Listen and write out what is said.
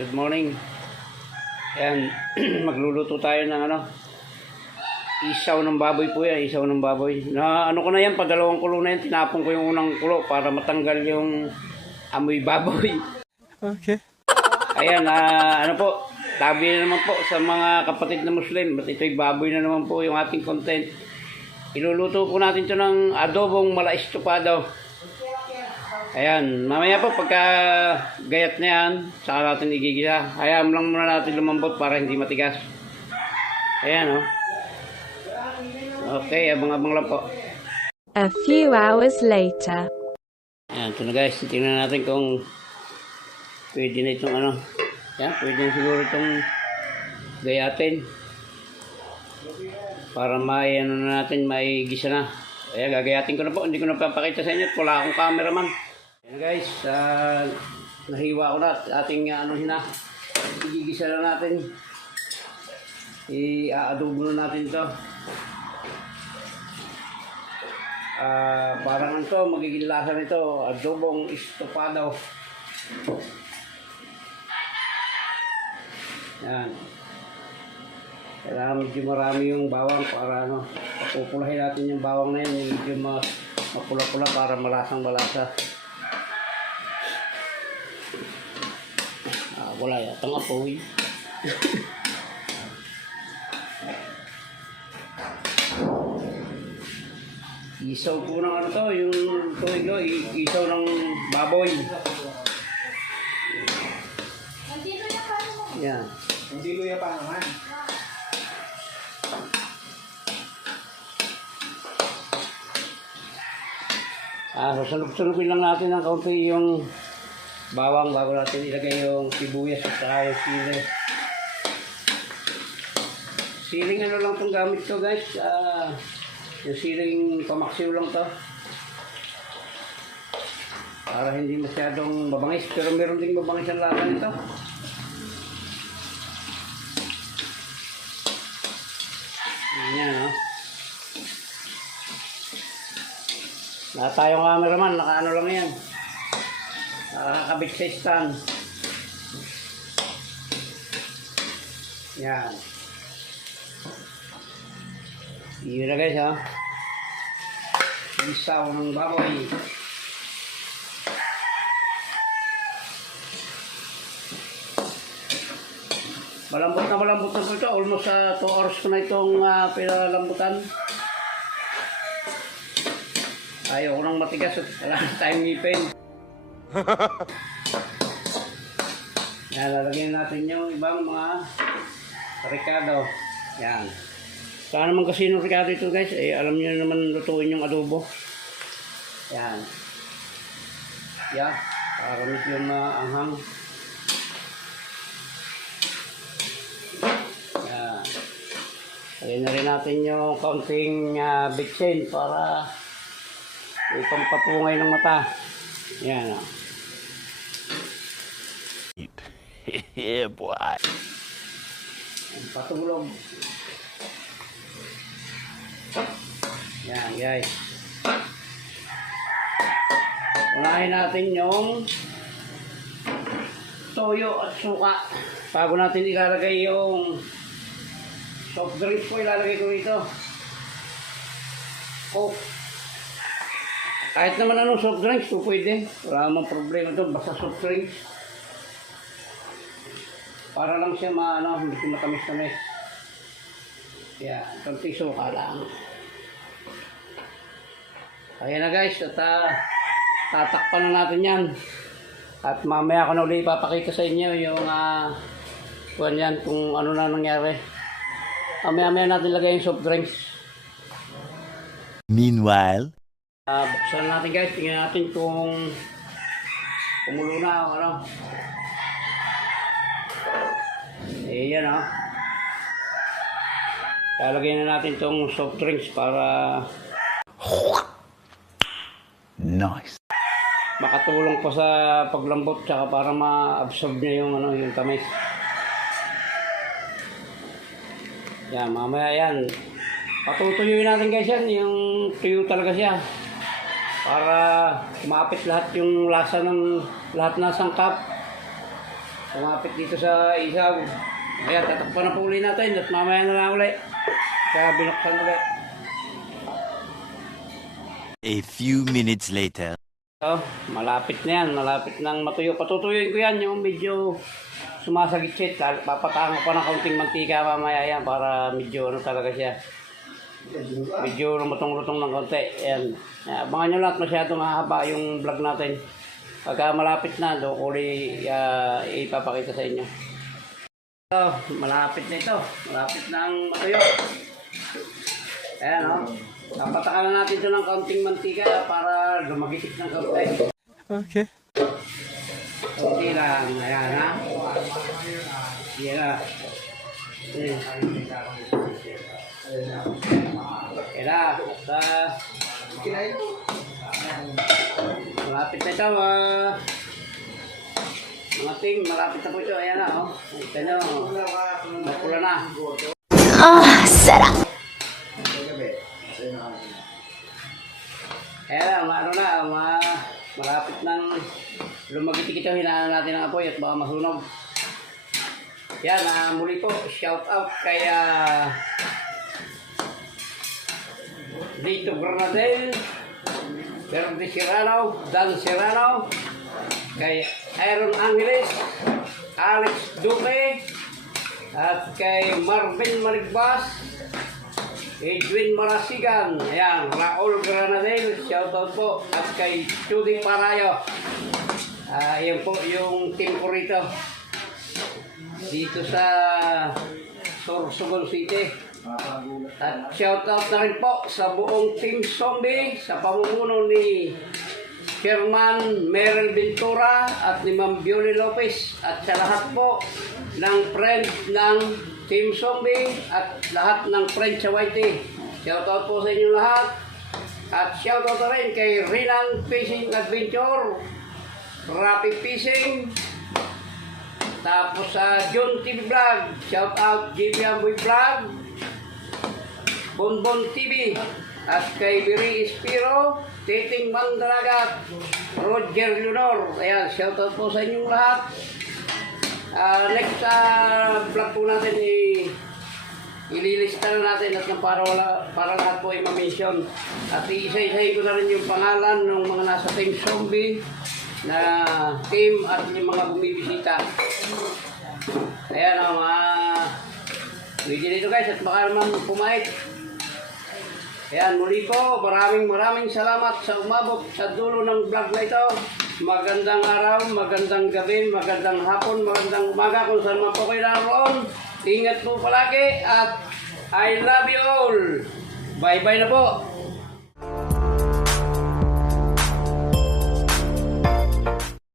Good morning. Ayan, magluluto tayo ng isaw ng baboy po yan, isaw ng baboy. Na ko na yan, padalawang kulo na yan, tinapon ko yung unang kulo para matanggal yung amoy baboy. Okay. Ayan, po, tabi na naman po sa mga kapatid na Muslim. But ito'y baboy na naman po yung ating content. Iluluto po natin ito ng adobong malaistupado. Ayan, mamaya po pagka gayat na yan, saka natin igigisa. Hayaan lang muna natin lumambot para hindi matigas. Ayan, oh. Okay, abang-abang lang po. A few hours later. Ayan, ito na guys. Tingnan natin kung pwede na itong Ayan, pwede na siguro itong gayatin. Para may natin, may gisa na. Ayan, gagayatin ko na po. Hindi ko na papakita sa inyo. Wala akong cameraman. Ayan guys, nahiwa ko na ating igigisa na natin. I-aadobo na natin ito. Parang magiging lasa nito, adobong estofado. Yan. Kailangan medyo marami yung bawang para papupulahin natin yung bawang na yun, medyo mapula-pula para malasang-malasa. Wala yatang apoy. Isaw po ng yung tuwig isaw ng baboy. Yan. Hindi luya pa naman. Sasalog-salogin lang natin ng kaunti yung bawang bago natin ilagay yung sibuyas at saka yung sili. Siling lang itong gamit ko guys. Yung siling pamaksiw lang to. Para hindi masyadong mabangis. Pero meron ding mabangis ang lasa nito. Yan Lahat tayong cameraman, nakaano lang yan. Nakakabit sa stand. Yan. Yun na guys Isaw ng baboy. Malambot na po ito. Almost 2 hours ko na itong pinalambutan. Ayaw ko nang matigas at wala tayong ngipin. Yan, lalagyan natin yung ibang mga ricado. Yan. Saan naman kasi yung ricado ito guys, alam niyo naman lutuin yung adobo. Yan. Yan. Para medyo maanghang. Yan. Lagyan na rin natin yung kaunting bitsin para ipampapungay ng mata. Yan Yeah, boy. Patulog. Yan guys. Unahin natin yung toyo at suka. Bago natin ilalagay yung soft drinks ko, ilalagay ko rito. Coke. Kahit naman anong soft drinks, pwede. Wala namang problema ito, basta soft drinks. Para lang siya hindi siya matamis-tamis. Yan, konting suka lang. Ayan na guys, at tatakpan na natin yan. At mamaya ko na ulit ipapakita sa inyo yung kung ano na nangyari. Mamaya natin lagay yung soft drinks. Meanwhile, buksan natin guys, tingnan natin kung kumulo na o ano. Ayan lalagyan na natin itong soft drinks para nice. makatulong pa sa paglambot tsaka para ma-absorb niya yung yung tamis. Yan, mamaya yan. Patutuyuin natin guys yan, yung tuyo talaga siya. Para kumapit lahat yung lasa ng lahat ng sangkap. kumapit dito sa isaw. Kaya tatakpan na po uli natin at mamaya na lang uli. Kaya binuksan ulit. A few minutes later. So, malapit na yan. Malapit nang matuyo. Patutuyuin ko yan yung medyo sumasagitsit. Papataan ko pa ng kaunting mantika mamaya yan para medyo ano talaga siya. Medyo lumutong-lutong ng kaunti. Ayan. Abangan nyo lahat, masyadong hahaba yung vlog natin. Pagka malapit na, doon ko ipapakita sa inyo. So, malapit na ito. Malapit na ang matuyo. Ayan o. Napatakan na natin ito ng kaunting mantika para lumagitik ng kaunti. Okay. Kaunti lang. Ayan ha. Ayan na. Ayan na. Malapit na ito. Mga ting, malapit na po ito. Ayan na. Ito nyo. Mapula na. Sarap. Kaya ano na, malapit nang lumagitik ito, hinaan natin ang apoy at baka masunog. Yan, muli po, shout out kay Dito Granadel, Verde Serrano, Dan Serrano, kay Aaron Angeles, Alex Duque, at kay Marvin Marigbas, Edwin Marasigan, ayan, Raul Granadel, shoutout po, at kay Judy Parayo. Ayan po yung team ko rito. Dito sa Sorsogon City. At shoutout na rin po sa buong Team Zombie, sa pamumuno ni Chairman Meryl Ventura at ni Ma'am Violi Lopez. At sa lahat po ng friend ng Team Zombie at lahat ng friends sa YT. Shoutout po sa inyo lahat. At shoutout na rin kay Rinan Fishing Adventure, Rapid Fishing, tapos sa John TV Vlog, shoutout JB Amboy Vlog, Bonbon TV, at kay Biri Espiro, Titing Mandaragat, Roger Leonor. Ayan, shoutout po sa inyong lahat. Next vlog po natin ililista na natin at para lahat po i-mention. At isa-isahin ko na rin yung pangalan ng mga nasa Team Zombie na team at yung mga bumibisita. Ayan o, mga video dito guys, at baka naman pumait. Ayan, muli po, maraming salamat sa umabot sa dulo ng vlog na ito. Magandang araw, magandang gabi, magandang hapon, magandang umaga kung saan man po kayo naroon. Ingat po palagi at I love you all. Bye-bye na po.